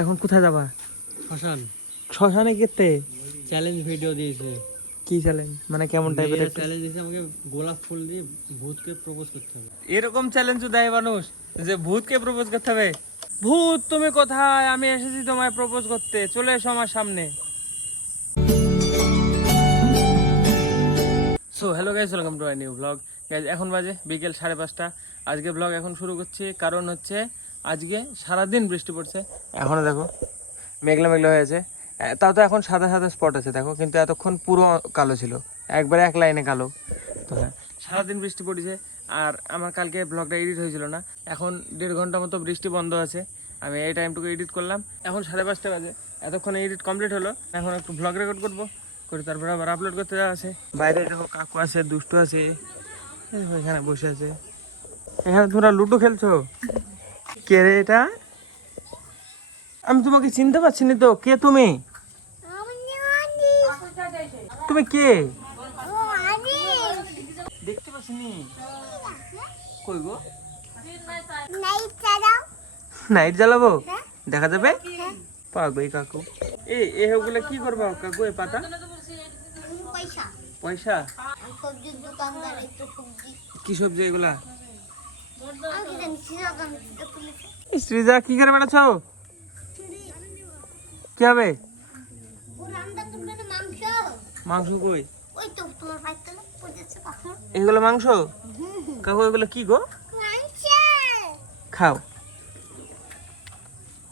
এখন কোথায় যাবা? শ্মশান। শ্মশানে কেতে চ্যালেঞ্জ ভিডিও দিয়েছে। কি চ্যালেঞ্জ মানে কেমন টাইপের? চ্যালেঞ্জ দিয়েছে আমাকে গোলাপ ফুল দিয়ে ভূতকে প্রপোজ করতে হবে। এরকম চ্যালেঞ্জও দেয় মানুষ যে ভূতকে প্রপোজ করতে হবে? ভূত তুমি কোথায়? আমি এসেছি তোমায় প্রপোজ করতে, চলে এসো আমার সামনে। So hello guys, welcome to my new blog. Guys এখন বাজে বিকেল 5:30। আজকে ব্লগ এখন শুরু করছি, কারণ হচ্ছে আজকে সারাদিন বৃষ্টি পড়ছে। এখনও দেখো মেঘলা মেঘলা হয়েছে, তাও তো এখন সাদা সাদা স্পট আছে দেখো, কিন্তু এতক্ষণ পুরো কালো ছিল, একবারে এক লাইনে কালো। তো হ্যাঁ, সারাদিন বৃষ্টি পড়েছে। আর আমার কালকে ব্লগটা এডিট হয়েছিল না, এখন 1.5 ঘন্টা মতো বৃষ্টি বন্ধ আছে। আমি এই টাইমটুকু এডিট করলাম, এখন 5:30 বাজে। এতক্ষণে এডিট কমপ্লিট হলো, এখন একটু ব্লগ রেকর্ড করবো, করে তারপরে আবার আপলোড করতে যাওয়া আছে। বাইরে দেখো কাকু আছে, দুষ্টু আছে, এখানে বসে আছে। এখানে তোমরা লুডো খেলছো? কে রে এটা? আমি তোমাকে চিনতে পারছি না তো, কে তুমি? তুমি কে? দেখতে পাচ্ছিনি। কই গো? নাইট জ্বালাবো, দেখা যাবে? পাগো এই কাকু। এগুলো কি করবো কাকু? এই পাতা পয়সা? কি সবজি এগুলা? শ্রীজা কি করে বেড়াচ্ছ? কি হবে? মাংস কই? এগুলো মাংস? কাকু এগুলো কি গো? খাও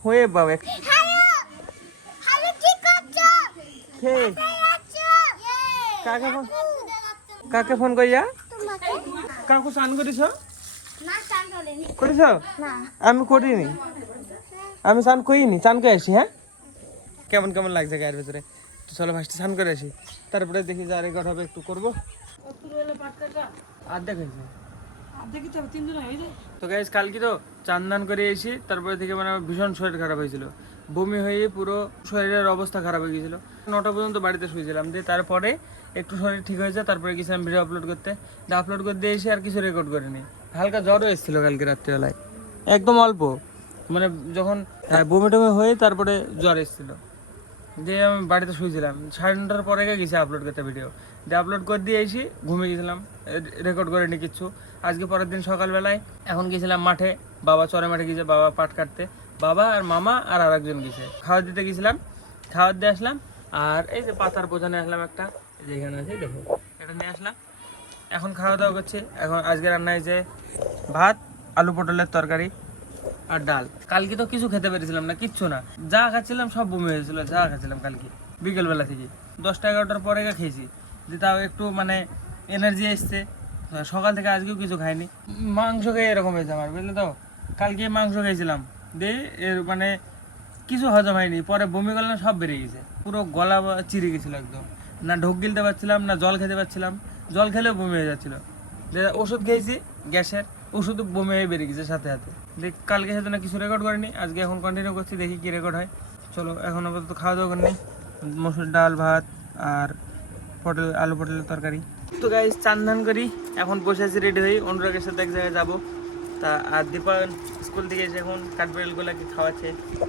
হয়ে বাবা। কাকে ফোন করিয়া? কাকু স্নান করিস? করিস? আমি করিনি, আমি স্নান করিনি, স্নান করে আসি। হ্যাঁ, কেমন কেমন লাগছে গায়ের ভেতরে? তো চলো ফার্স্টে স্নান করে আসি, তারপরে দেখি যে আর রেকর্ড হবে একটু করবো। আর্ধেক হয়েছে তো গাইস। কালকে তো চান করে এসি, তারপরে থেকে মানে আমার ভীষণ শরীর খারাপ হয়েছিল, বমি হয়ে পুরো শরীরের অবস্থা খারাপ হয়ে গিয়েছিল। 9টা পর্যন্ত বাড়িতে শুয়েছিলাম, দিয়ে তারপরে একটু শরীর ঠিক হয়েছে, তারপরে গেছিলাম ভিডিও আপলোড করতে। আপলোড করতে এসে আর কিছু রেকর্ড করিনি। হালকা জ্বরও এসেছিলো কালকে রাত্রিবেলায়, একদম অল্প, মানে যখন বমি টমি হয়ে তারপরে জ্বর এসেছিলো। দিয়ে আমি বাড়িতে শুয়েছিলাম, 9:30টার পরে গেছি আপলোড করতে ভিডিও। দিয়ে আপলোড করে দিয়ে এসে ঘুমিয়ে গেছিলাম, রেকর্ড করিনি কিচ্ছু। আজকে পরের দিন সকালবেলায় এখন গেছিলাম মাঠে, বাবা চরে মাঠে গেছে, বাবা পাট কাটতে, বাবা আর মামা আর আরেকজন গেছে। খাওয়া দিতে গেছিলাম, খাওয়ার দিয়ে আসলাম। আর এই যে পাতার বোঝা নিয়ে আসলাম একটা, এই যে এখানে আছে দেখো, এটা নিয়ে আসলাম। এখন খাওয়া দাওয়া করছে। এখন আজকে রান্না হয়েছে ভাত, আলু পটলের তরকারি আর ডাল। কালকে তো কিছু খেতে পেরেছিলাম না, কিচ্ছু না, যা খাচ্ছিলাম সব বমি হয়েছিল, যা খাচ্ছিলাম কালকে বিকেলবেলা থেকে। 10টা 11টার পরে খেয়েছি, যে তাও একটু মানে এনার্জি এসছে। সকাল থেকে আজকেও কিছু খাইনি, মাংস খেয়ে এরকম হয়েছে আমার, বুঝলে তো। কালকে মাংস খেয়েছিলাম, দিয়ে এর মানে কিছু হজম হয়নি, পরে বমি করলাম, সব বেরিয়ে গেছে, পুরো গলা চিরে গেছিলো একদম। না ঢোক গিলতে পারছিলাম, না জল খেতে পারছিলাম, জল খেলেও বমি হয়ে যাচ্ছিলো। ওষুধ খেয়েছি গ্যাসের, ওষুধ বমি হয়ে বেরিয়ে গেছে সাথে সাথে। দেখ কালকে সাথে না কিছু রেকর্ড করিনি, আজকে এখন কন্টিনিউ করছি, দেখি কি রেকর্ড হয়। চলো এখন আপাতত খাওয়া দাওয়া করিনি, মসুর ডাল ভাত আর আলু পটলের তরকারি। তো গাইস চান করি, এখন বসে আছি রেডি হই, অনুরাগের সাথে এক জায়গায় যাবো। তা আর দীপায়ন স্কুল থেকে এসে এখন কাঠবেলগুলোকে খাওয়াচ্ছে।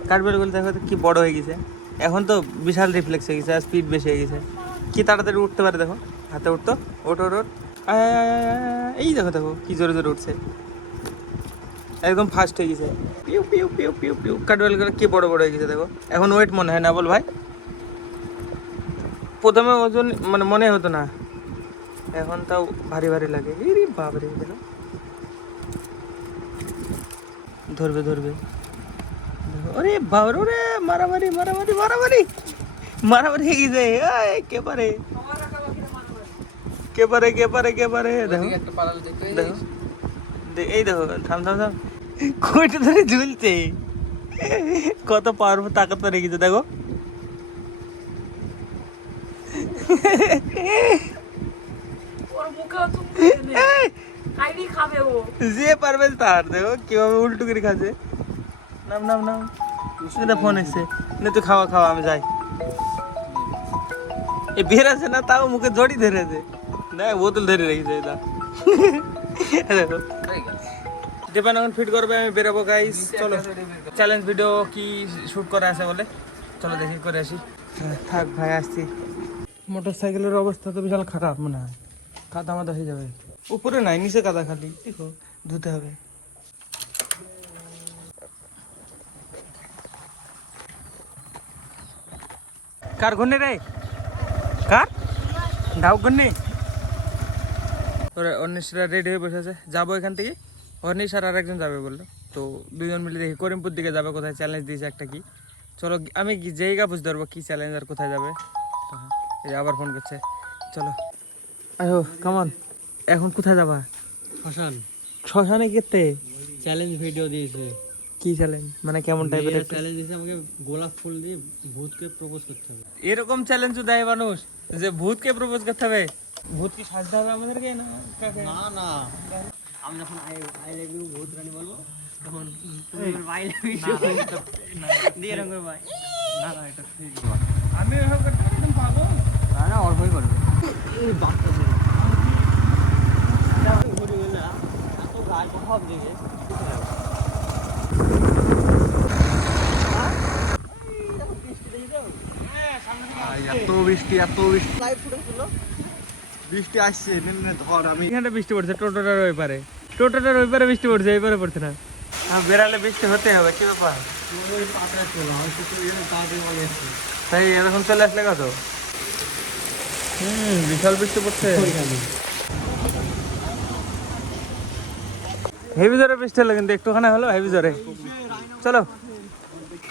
কাঠবেলগুলো দেখো কি বড় হয়ে গেছে, এখন তো বিশাল রিফ্লেক্স হয়ে গেছে, আর স্পিড বেশি হয়ে গেছে, কি তাড়াতাড়ি উঠতে পারে দেখো, হাতে উঠতো, ওঠ ওঠ ওঠ, এই দেখো দেখো কি জোরে জোরে উঠছে, একদম ফাস্ট হয়ে গেছে, পিউ পিউ পিউ পিউ পিউ। কাঠবেলগুলো কি বড় বড় হয়ে গেছে দেখো, এখন ওয়েট মনে হয় না, বল ভাই? প্রথমে ওজন মানে মনে হতো না, এখন তাও ভারী ভারী লাগে। বাবারে দেখো, ধরবে ধরবে, ওরে বাবার, ওরে মারামারি মারামারি মারামারি মারামারি হয়ে গেছে। কে পারে কে পারে কে পারে কে পারে? দেখো দেখো, এই দেখো, থাম থাম থাম, কইটা ধরে ঝুলছে, কত পাওয়ারফুল তাকাত পেরে গেছে দেখো। যে পারবে তার দেখো কিভাবে উল্টো করে খাচ্ছে। নাম নাম নাম, ফোন এসছে, তুই খাওয়া খাওয়া, আমি যাই। এই বের আছে না, তাও মুখে জড়ি ধরেছে, দেখ বোতল ধরে রেখেছে, দেখো দীপান এখন ফিট করবে, আমি বেরোবো গাইস। চলো চ্যালেঞ্জ ভিডিও কি শুট করা আছে বলে, চলো দেখি করে আসি। থাক ভাই, আসছি। মোটর সাইকেলের অবস্থা তো বিশাল খারাপ মনে হয়, কাদা মাদা হয়ে যাবে। উপরে নাই, নিচে কাদা খালি, দেখো ধুতে হবে। কার ঘন্নে রে, কার ডাউ ঘন্নে? ওরা অন্বেষরা রেডি হয়ে বসে আছে, যাবো এখান থেকে। অন্বেষ আর আরেকজন যাবে বললো, তো দুজন মিলে দেখি করিমপুর দিকে যাবে। কোথায় চ্যালেঞ্জ দিয়েছে একটা কি, চলো আমি যেইগা বুঝতে পারবো কি চ্যালেঞ্জ আর কোথায় যাবে। তো হ্যাঁ, এই যে আবার ফোন করছে, চলো আয়ো কামান। এখন কোথায় যাবা? শ্মশান। শ্মশানে কেতে চ্যালেঞ্জ ভিডিও দিয়েছে। কি চ্যালেঞ্জ মানে কেমন টাইপের? চ্যালেঞ্জ দিয়েছে আমাকে গোলাপ ফুল দিয়ে ভূতকে প্রপোজ করতে হবে। এরকম চ্যালেঞ্জও দেয় মানুষ যে ভূতকে প্রপোজ করতে হবে? ভূত কি সাজতে হবে আমাদেরকে না কাকে? না না, আমি যখন আই লাভ ইউ ভূত রানী বলবো তখন তুমি আই লাভ ইউ দিয়ে রঙের ভাই। না না, এটা ঠিক না। আমি এভাবে করতে একদম পাবো না না, অল্প করবে। এই বাচ্চা ছে এটা ঘুরে গেল এত গায় কোথাও দিকে এত বৃষ্টি লাইভ ফুটেজ ছিল। বৃষ্টি আসছে, ধর আমি এখানে বৃষ্টি পড়ছে, টোটোটার ওই পারে, টোটোটার ওই পারে বৃষ্টি পড়ছে, এই পারে পড়ছে না। হ্যাঁ, বেড়ালে বৃষ্টি হতে হবে, কি ব্যাপার? ওই পাতলা ছিল হয়তো তো এর তাড়াতাড়ি বলে এসেছে তাই এরকম চলে আসলে কত? বিশাল বৃষ্টি পড়ছে, হেভি জোরে বৃষ্টি হলো, কিন্তু একটুখানে হলো হেভি জোরে। চলো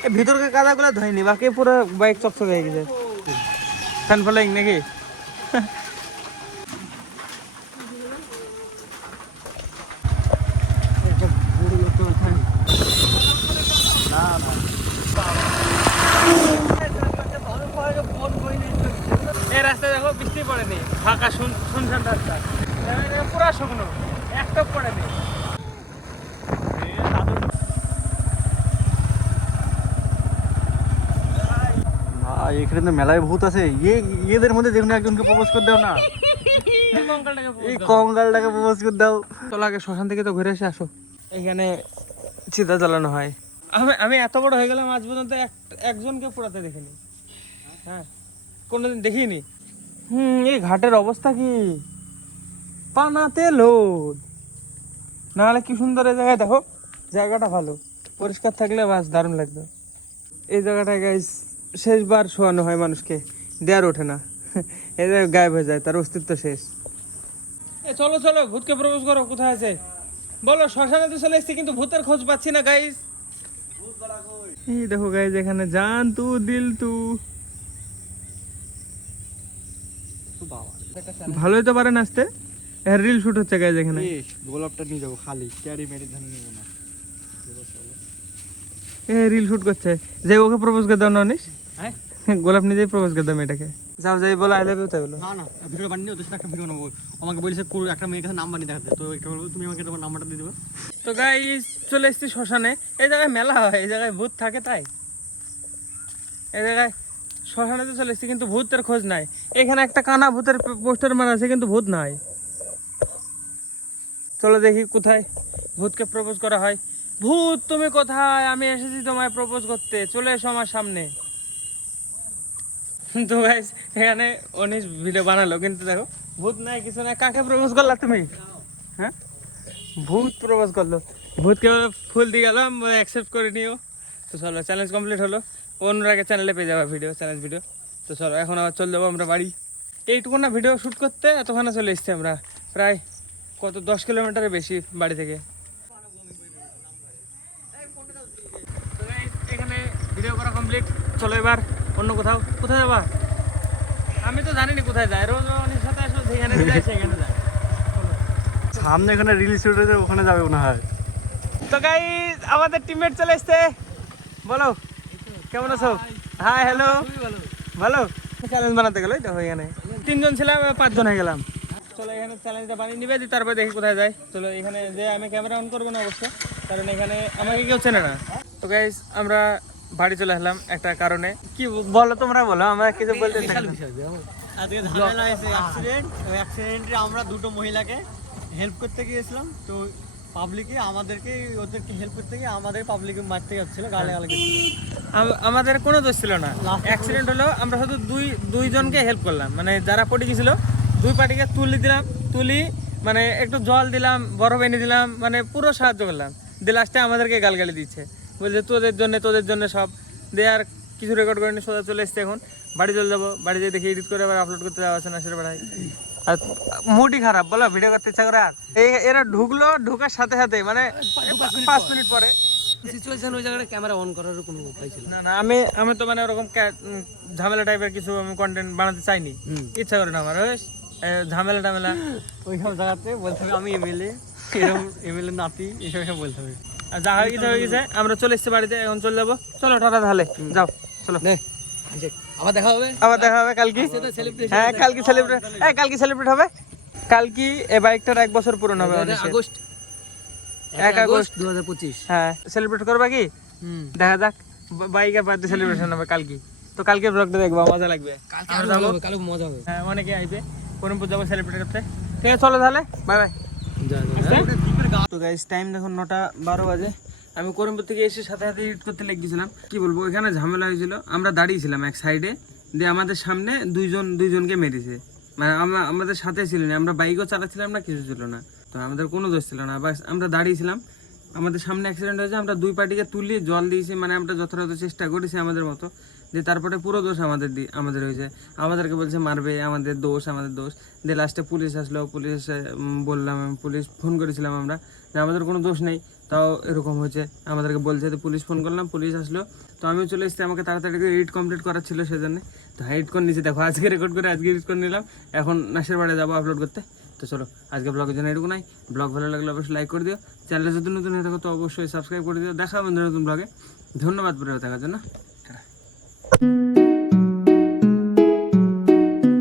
এই ভিতরকে কাদাগুলো ধোয়নি, বাকি পুরো বাইক চকচক হয়ে গেছে। ফ্যান ফলোয়িং নাকি? এই রাস্তায় দেখো বৃষ্টি পড়েনি, ফাঁকা শুনশান রাস্তা, পুরা শুকনো, একটা পড়েনি। ভাই এখানে তো মেলায় ভূত আছে। এদের মধ্যে দেখুন একজনকে প্রপোজ করে দাও না, এই কঙ্কালটাকে প্রপোজ করে দাও। চলো আগে শ্মশান থেকে তো ঘুরে এসে আসো, এখানে চিতা জ্বালানো হয়। আমি এত বড় হয়ে গেলাম, আজ পর্যন্ত একজনকে পোড়াতে দেখিনি। হ্যাঁ, কোনোদিন দেখিনি। এই ঘাটের অবস্থা কি, পানাতে লোড। নাহলে কি সুন্দর এই জায়গায় দেখো, জায়গাটা ভালো, পরিষ্কার থাকলে বাস দারুণ লাগবে। এই জায়গাটায় গাইস শেষবার শোয়ানো হয় মানুষকে, দেয়ার ওঠে না, এই জায়গায় গায়েব হয়ে যায়, তার অস্তিত্ব শেষ। চলো চলো, ভূতকে প্রপোজ করো, কোথায় আছে বলো? শ্মশানে তো চলে এসেছি, কিন্তু ভূতের খোঁজ পাচ্ছি না গাইস। এই দেখো গাইস, এখানে জান তু দিল তু, ভালোই তো পারেন আসতে। রিল শুট হচ্ছে গাইস এখানে। গোলাপটা নিয়ে যাবো, খালি ক্যারি মেরি ধান নিবো না। রিল শুট করছে, যে ওকে প্রপোজ করে দাও না অনিশ, হ্যাঁ গোলাপ নিজেই প্রপোজ করে দাও মেয়েটাকে। যাও যাই বলো আই লাভ ইউ, তাই বলো। না না, ভিডিও বানিয়ে ওদের সাথে একটা ভিডিও বানাবো। আমাকে বলেছে একটা মেয়ের কাছে নাম্বার নিয়ে দেখাতে, তো একটা বলবো তুমি আমাকে তোমার নাম্বারটা দিয়ে দেবে। তো গাইস চলে এসেছি শ্মশানে। এই জায়গায় মেলা হয়, এই জায়গায় ভূত থাকে, তাই এই জায়গায় শ্মশানে তো চলে এসেছি, কিন্তু ভূতের খোঁজ নাই। এখানে একটা কানা ভূতের পোস্টার মারা আছে, কিন্তু ভূত নাই। চলো দেখি কোথায় ভূতকে প্রপোজ করা হয়। ভূত তুমি কোথায়? আমি এসেছি তোমায় প্রপোজ করতে, চলে এসো আমার সামনে। তো গাইস এখানে অনিশ ভিডিও বানালো, কিন্তু দেখো ভূত নাই, কিছু নাই। কাকে প্রপোজ করলা তুমি? হ্যাঁ, ভূত প্রপোজ করলো। ভূতকে ফুল দিয়ে গেলাম, অ্যাকসেপ্ট করে নিও। তো চলো, চ্যালেঞ্জ কমপ্লিট হলো। অনুরাগের চ্যানেলে পেয়ে যাবে ভিডিও, চ্যালেঞ্জ ভিডিও। তো চলো এখন আবার চলে যাবো আমরা বাড়ি। এইটুকু না ভিডিও শ্যুট করতে এতক্ষণে চলে এসছি আমরা, প্রায় কত 10 কিলোমিটারের বেশি বাড়ি থেকে। তো guys, এখানে ভিডিও করা কমপ্লিট। চলো এবার অন্য কোথাও। কোথায় যাবা? আমি তো জানি না কোথায় যায়, রোজ অনেক সাথে আসো, যেখানে যায় সেখানে যায়। সামনে এখানে রিল শুট হয়েছে, ওখানে যাবে মনে হয়। তো গাইস আমাদের টিমমেট চলে এসছে, বলো কেমন আছো? হাই হ্যালো, ভালো। চ্যালেঞ্জ বানাতে গেলো, দেখো এখানে 3 জন ছিলাম, 5 জন হয়ে গেলাম। চলো এখানে চ্যালেঞ্জটা বানিয়ে নিবে, তারপরে দেখি কোথায় যায়। চলো এখানে যে আমি ক্যামেরা অন করবো না অবশ্য, কারণ এখানে আমাকে কেউ চেনে না। তো গাইস আমরা বাড়ি চলে আসলাম একটা কারণে। কি বলো তোমরা, বলো, আমরা কিছু বলতে চাই না। আজকে ঝামেলা হয়েছে, অ্যাক্সিডেন্ট। ওই অ্যাক্সিডেন্টে আমরা দুটো মহিলাকে হেল্প করতে গিয়েছিলাম, তো পাবলিকে আমাদেরকে ওদেরকে হেল্প করতে গিয়ে আমাদের পাবলিকে মারতে যাচ্ছিল, গালে গালে করছিল। আমাদের কোনো দোষ ছিল না, অ্যাক্সিডেন্ট হলো আমরা শুধু দুইজনকে হেল্প করলাম, মানে যারা পড়ে গেছিল দুই পার্টিকে তুলি মানে একটু জল দিলাম, বরফ এনে দিলাম, মানে পুরো সাহায্য করলাম। দিয়ে লাস্টে আমাদেরকে গালগালি দিচ্ছে, বলছে তোদের জন্য সব। দিয়ে আর কিছু রেকর্ড করে নিয়ে সোজা চলে এসছে। এখন বাড়ি চলে যাবো, বাড়ি যেয়ে দেখি এডিট করে আবার আপলোড করতে যাওয়া আছে না সেটা বেড়াই। আর মুডই খারাপ, বলো ভিডিও করতে ইচ্ছা করে। আর এরা ঢুকার সাথে সাথে মানে 5 মিনিট পরে সিচুয়েশন ওই জায়গায় ক্যামেরা অন করার কোনো উপায় ছিল না। আমি তো মানে ওরকম ঝামেলা টাইপের কিছু আমি কন্টেন্ট বানাতে চাইনি, ইচ্ছা করে না আমার ওই ঝামেলা ওই সব জায়গাতে বলতে হবে আমি এমএলএ, এরকম এমএলএ নাতি, এসব বলতে হবে। আর যা হয়ে গেছে আমরা চলে এসেছি বাড়িতে, এখন চলে যাবো। চলো টাটা তাহলে, যাও চলো। আবার দেখা হবে কালকে। হ্যাঁ কালকে সেলিব্রেট হবে। কালকে এই বাইকটার 1 বছর পূরণ হবে, 1 আগস্ট 2025। হ্যাঁ সেলিব্রেট করবা কি? দেখা যাক, বাইকের বার্থডে সেলিব্রেশন হবে কালকে। তো কালকে ব্লগটা দেখবা, মজা লাগবে। কালকে মজা হবে। হ্যাঁ অনেকে আইবে, করিমপুর যাবো সেলিব্রেট করতে। ঠিক আছে চলো তাহলে, বাই বাই। তো গাইস টাইম দেখুন 9:12 বাজে। আমি করিমপুর থেকে এসে সাথে সাথে এডিট করতে লেগেছিলাম। কি বলবো, এখানে ঝামেলা হয়েছিল। আমরা দাঁড়িয়েছিলাম এক সাইডে, দিয়ে আমাদের সামনে দুইজনকে মেরেছে। মানে আমাদের সাথে ছিল না, আমরা বাইকও চালাচ্ছিলাম না, কিছু ছিল না, তো আমাদের কোনো দোষ ছিল না। বাস আমরা দাঁড়িয়েছিলাম, আমাদের সামনে অ্যাক্সিডেন্ট হয়েছে। আমরা দুই পার্টিকে তুলে জল দিয়েছি, মানে আমরা যথাযথ চেষ্টা করেছি আমাদের মতো। দিয়ে তারপরে পুরো দোষ আমাদের হয়েছে। আমাদেরকে বলছে মারবে, আমাদের দোষ। দিয়ে লাস্টে পুলিশ আসলো, পুলিশ বললাম, পুলিশ ফোন করেছিলাম আমরা যে আমাদের কোনো দোষ নেই, তাও এরকম হয়েছে আমাদেরকে বলছে। তো পুলিশ ফোন করলাম, পুলিশ আসলো। তো আমিও চলে এসেছি, আমাকে তাড়াতাড়ি করে এডিট কমপ্লিট করার ছিল সেজন্য। তো এডিট করে নিয়েছি, দেখো আজকে রেকর্ড করে আজকে এডিট করে নিলাম। এখন নাসের বাড়ি যাবো আপলোড করতে। তো চলো আজকে ব্লগের জন্য এটুকু নাই। ব্লগ ভালো লাগলে অবশ্যই লাইক করে দিও, চ্যানেলে যদি নতুন হয়ে থাকো তো অবশ্যই সাবস্ক্রাইব করে দিও। দেখা হবে নতুন ব্লগে। ধন্যবাদ পুরো দেখার জন্য।